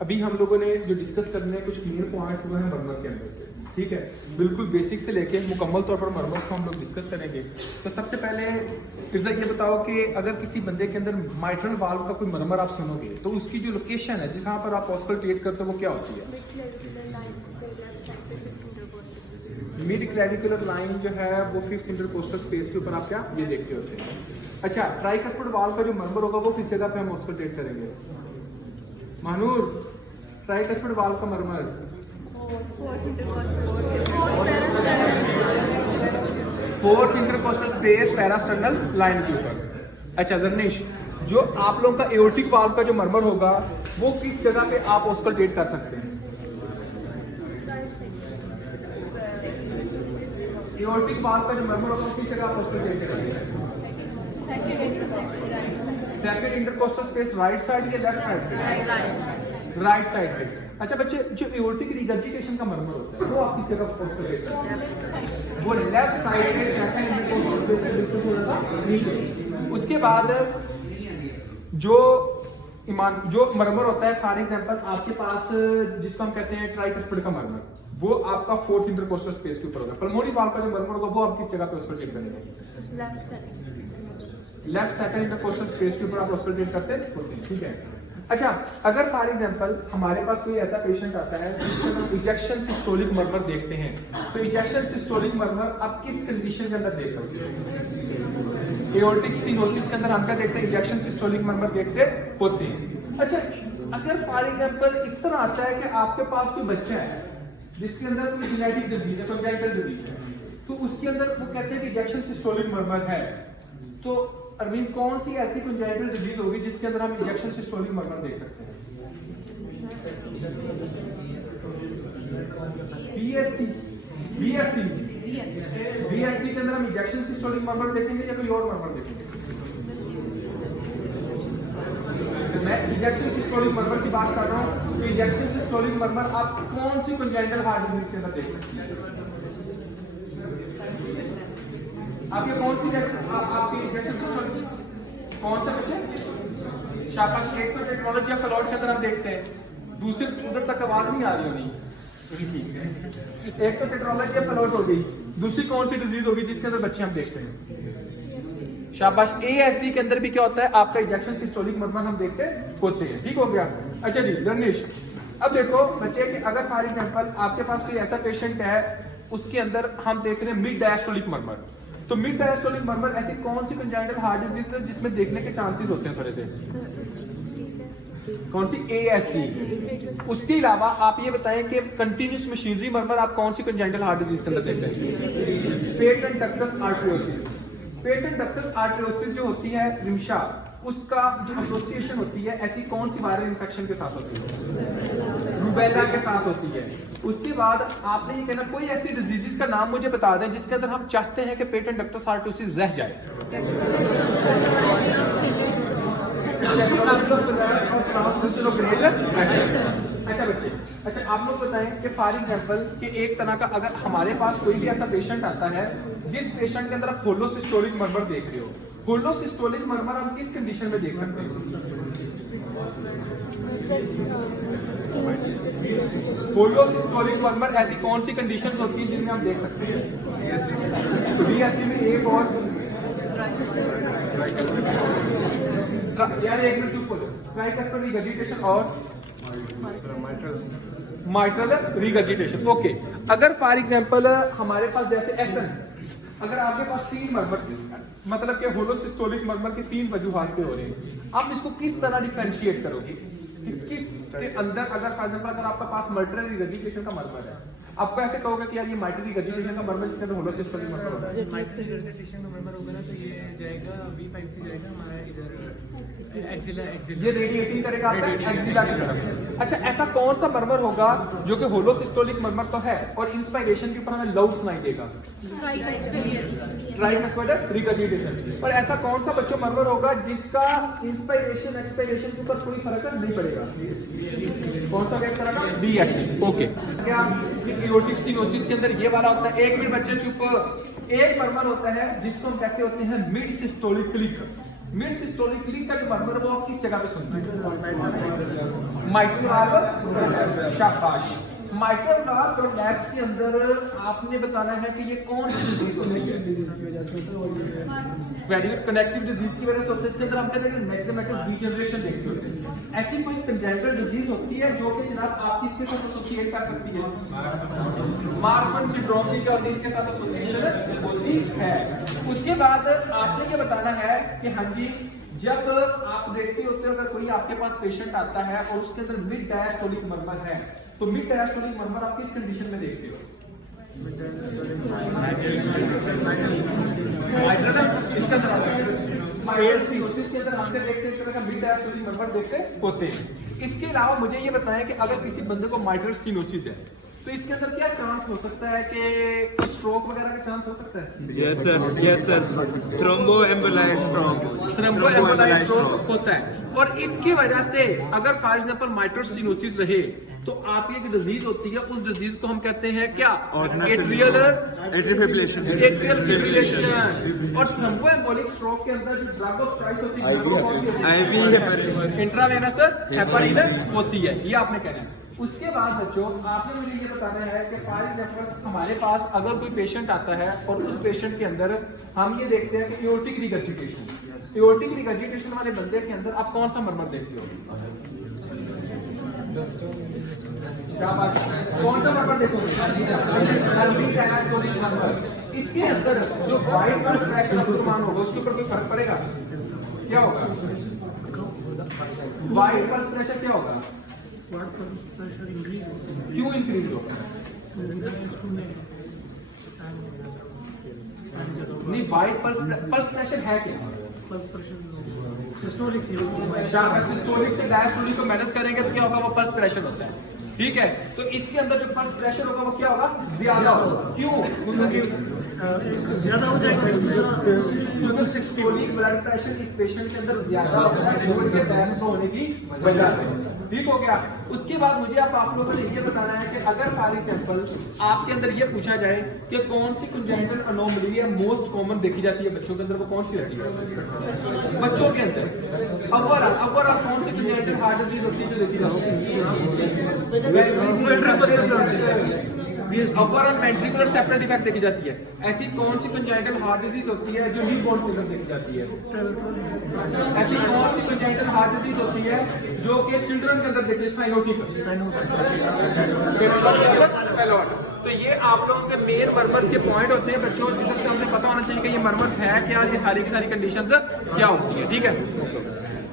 अभी हम लोगों ने जो डिस्कस करने हैं कुछ मेन पॉइंट्स हुए हैं मरमर के अंदर से, ठीक है। बिल्कुल बेसिक से लेके मुकम्मल तौर पर मरमर को हम लोग डिस्कस करेंगे। तो सबसे पहले फिर ये बताओ कि अगर किसी बंदे के अंदर माइट्रल वाल्व का कोई मरमर आप सुनोगे तो उसकी जो लोकेशन है जहाँ पर आप ऑस्कल्टेट करते हो वो क्या होती है? मिड क्लैविकुलर लाइन जो है वो 5th इंटरकोस्टल स्पेस के ऊपर आप क्या ये देखते होते हैं। अच्छा, ट्राइकस्पिड वाल्व का जो मरमर होगा वो किस जगह पे हम ऑस्कल्टेट करेंगे? मानूर, ट्राइकस्पिड वाल्व का मरमर 4th intercostal space parasternal line के ऊपर। अच्छा जर्निश, जो आप लोगों का एओर्टिक वाल्व का जो मरमर होगा वो किस जगह पे आप ऑस्कल्टेट कर सकते हैं? एओर्टिक वाल्व का जो मरमर होगा किस जगह आप ऑस्कल्टेट करेंगे? Second intercostal space right side या लेफ्ट साइड पे? राइट साइड पे। अच्छा बच्चे, जो एओर्टिक रिगर्जिटेशन का मरमर होता है वो आप किस जगह ऑस्कल्टेट करते हैं? वो लेफ्ट साइड पे सेकंड इंटरकोस्टल स्पेस से बिल्कुल थोड़ा सा नीचे। उसके बाद जो मरमर होता है, फॉर एग्जांपल आपके पास जिसको हम कहते हैं ट्राइकस्पिड का मरमर, वो आपका 4th इंटरकोस्टल स्पेस के ऊपर होगा। पल्मोनरी वाल्व का जो मरमर होगा वो आप किस जगह पे ऑस्कल्टेट करेंगे? लेफ्ट सेकंड इंटरकोस्टल स्पेस के ऊपर आप ऑस्कल्टेट करते हैं, ठीक है। अच्छा, अगर फॉर एग्जांपल हमारे पास कोई ऐसा पेशेंट आता है जिसमें हम इजेक्शन सिस्टोलिक मरमर देखते हैं, तो इजेक्शन सिस्टोलिक मरमर आप किस कंडीशन के अंदर देख सकते हैं? एओर्टिक स्टेनोसिस के अंदर हम क्या देखते हैं? इजेक्शन सिस्टोलिक मरमर देखते होते हैं। अच्छा, अगर फॉर एग्जांपल इस तरह आता है कि आपके पास कोई बच्चा है जिसके अंदर कोई जेनेटिक डिजीज है, कंजाइटल डिजीज है, तो उसके अंदर वो कहते हैं कि इजेक्शन सिस्टोलिक मरमर है, तो अरविंद कौन सी ऐसी कंजाइटल डिजीज होगी जिसके अंदर हम इजेक्शन सिस्टोलिक मरमर देख सकते हैं? बीएसटी के अंदर हम इजेक्शन सिस्टोलिक मरमर देखेंगे या कोई और मरमर देखेंगे? तो मैं इजेक्शन सिस्टोलिक मरमर की बात कर रहा हूँ। तो इजेक्शन सिस्टोलिक मरमर आप कौन सी कंजाइटल हार्ट डिजीज के अंदर देख सकते हैं? आप ये कौन सी आपकी इजेक्शन सिस्टोलिक कौन सा बच्चे? शाबाश। एक तो टेक्नोलॉजी ऑफ फ्लॉट के अंदर हम देखते हैं, दूसरे उधर तक आवाज नहीं आ रही होगी। एक तो टेक्नोलॉजी ऑफ फ्लॉट हो गई, दूसरी कौन सी डिजीज होगी जिसके अंदर बच्चे हम देखते हैं? शाबाश। एएसडी के अंदर भी क्या होता है? आपका इजेक्शन सिस्टोलिक मरमर हम देखते होते हैं, ठीक हो गया। अच्छा जी गणेश, अब देखो बच्चे कि अगर फॉर एग्जांपल आपके पास कोई ऐसा पेशेंट है उसके अंदर हम देख रहे हैं मिड डायस्टोलिक मरमर, तो मिड डायस्टोलिक मरमर ऐसी कौन सी कंजाइटल हार्ट डिजीज है जिसमें देखने के चांसेस होते हैं थोड़े से? कौन सी? एएसटी। उसके अलावा आप ये बताएं कि कंटिन्यूस मशीनरी मरमर आप कौन सी कंजाइटल हार्ट डिजीज के अंदर देखते हैं? Patent ductus आर्टरियोसिस। पेटेंट डक्टस आर्टरियोसिस जो होती है रिमशा, उसका जो एसोसिएशन होती है ऐसी कौन सी वायरल इन्फेक्शन के साथ होती है? रूबेला के साथ होती है। उसके बाद आपने ये कहना कोई ऐसी डिजीजेस का नाम मुझे बता दें जिसके अंदर हम चाहते हैं कि पेटेंट डक्टस आर्टरियोसिस रह जाए। अच्छा बच्चे, अच्छा आप लोग बताएं कि फॉर एग्जांपल कि एक तरह का अगर हमारे पास कोई भी ऐसा पेशेंट आता है जिस पेशेंट के अंदर आप होलोसिस्टोलिक मरमर देख रहे हो, होलोसिस्टोलिक मरमर हम किस कंडीशन में देख सकते हैं? होलोसिस्टोलिक मरमर ऐसी कौन सी कंडीशंस होती हैं जिनमें हम देख सकते हैं? बीएसटी में एक और यार एक मिनट चुप हो जाओ। ट्राइकस्पिड रिगर्जिटेशन और माइट्रल रिगर्जिटेशन। ओके, अगर फॉर एग्जांपल हमारे पास जैसे एसन, अगर आपके पास 3 मरमर मतलब कि होलोसिस्टोलिक मरमर के 3 वजूहात पे हो रहे हैं, आप इसको किस तरह डिफरेंशिएट करोगे कि किस के अंदर अगर फॉर एग्जांपल अगर आपका पास माइट्रल रिगर्जिटेशन का मरमर है, आपको ऐसे कहोगे कि यार ये माइट्रल रिगर्जिटेशन का मरमर जिसके अंदर होलोसिस्टोलिक मरमर होता है, माइट्रल रिगर्जिटेशन का मरमर होगा ना तो ये जाएगा V5 से जाएगा हमारा इधर एक्सिला, ये रेडिएटिंग करेगा आपका एक्सिला की तरफ। अच्छा, ऐसा कौन सा मरमर होगा जो कि होलोसिस्टोलिक मरमर तो है और इंस्पायरेशन के ऊपर हमें लाउड सुनाई देगा? Tricuspid regurgitation. और ऐसा कौन सा बच्चों मरमर होगा जिसका इंस्पायरेशन एक्सपायरेशन के ऊपर कोई फर्क नहीं पड़ेगा? कौन सा वेट करेगा? बीएसटी। ओके, क्या एओर्टिक स्टेनोसिस के अंदर ये वाला होता है? एक मिनट बच्चे चुप। एक मरमर होता है जिसको हम कहते होते हैं मिड सिस्टोलिक क्लिक। मिड सिस्टोलिकली का जो मरमर वो आप किस जगह पे सुनते हैं? माइट्रल वाल्व, शाबाश। माइट्रल वाल्व प्रोलैप्स के अंदर आपने बताना है कि ये कौन सी डिजीज होती है? वेरी गुड, कनेक्टिव डिजीज की वजह से होते हैं। इसके अंदर हम कहते हैं मैक्सिमम डीजनरेशन देखते होते हैं। ऐसी कोई कंजेनिटल डिजीज होती है जो कि जनाब आप किसके साथ एसोसिएट कर सकती है? मार्फन सिंड्रोम की क्या होती है इसके साथ एसोसिएशन होती है। उसके बाद आपने ये बताना है कि हाँ जी, जब आप देखते होते हो अगर कोई आपके पास पेशेंट आता है और उसके अंदर मिड डायस्टोलिक मरमर है, तो मिड डायस्टोलिक मरमर आप किस कंडीशन में देखते हो? इसके अंदर हमसे देखते हैं मिड डायस्टोलिक मरमर देखते होते हैं। इसके अलावा मुझे ये बताएं कि अगर किसी बंदे को माइट्रल स्टेनोसिस है तो इसके अंदर क्या चांस हो सकता है कि स्ट्रोक वगैरह का चांस हो सकता है? यस सर थ्रोम्बोएम्बोलाइज स्ट्रोक होता है। और इसकी वजह से अगर फॉर एग्जांपल माइट्रल स्टेनोसिस रहे तो आपकी एक डिजीज होती है, उस डिजीज को हम कहते हैं क्या? Atrial fibrillation. और थ्रोम्बोएम्बोलिक स्ट्रोक के अंदर जो ड्रग ऑफ चॉइस होती है इंट्रावेनस हेपारिन होती है, ये आपने कहना है। उसके बाद बच्चों आपने मुझे ये बताना है कि फॉर एग्जांपल हमारे पास अगर कोई पेशेंट आता है और उस पेशेंट के अंदर हम ये देखते हैं कि एओर्टिक रिगर्जिटेशन वाले बंदे के अंदर आप कौन सा मरमर देखते हो? कौन सा मरमर देखोगे? इसके अंदर जो वाइट पल्स प्रेशर होगा उसके ऊपर कोई फर्क पड़ेगा? क्या होगा? वाइट पल्स प्रेशर क्या होगा? क्यों इंक्रीज होगा? नहीं, वाइट पल्स प्रेशर है क्या? सिस्टोलिक से डायस्टोलिक को मैनेज करेंगे तो क्या होगा? वो पल्स प्रेशर होता है, ठीक है। तो इसके अंदर जो पल्स प्रेशर होगा वो क्या होगा? ज्यादा होगा। क्यों? ज्यादा हो जाएगा। सिस्टोलिक ब्लड प्रेशर इस पेशेंट के अंदर ज्यादा होता है इसके बैलेंस होने की वजह से, ठीक हो गया। उसके बाद मुझे आप लोगों ने ये बताना है कि अगर फॉर एग्जांपल आपके अंदर ये पूछा जाए कि कौन सी कंजेनिटल एनोमली है मोस्ट कॉमन देखी जाती है बच्चों के अंदर, वो कौन सी होती है? बच्चों के अंदर अवर कौन सी कंजेनिटल हार्ट डिजीज होती है जो देखी जाती है? अपर और वेंट्रिकुलर सेप्टल डिफेक्ट देखी जाती है। ऐसी कौन सी कंजेनिटल हार्ट डिजीज होती है जो न्यूबॉर्न के अंदर देखी जाती है? ऐसी कौन सी कंजेनिटल हार्ट डिजीज होती है जो कि चिल्ड्रन के अंदर देखी जाती है? साइनोटिक। तो ये आप लोगों के मेन मरमर्स के पॉइंट होते हैं बच्चों, जिससे हमें पता होना चाहिए कि ये मरमर्स है क्या, ये सारी की सारी कंडीशंस क्या होती है, ठीक है।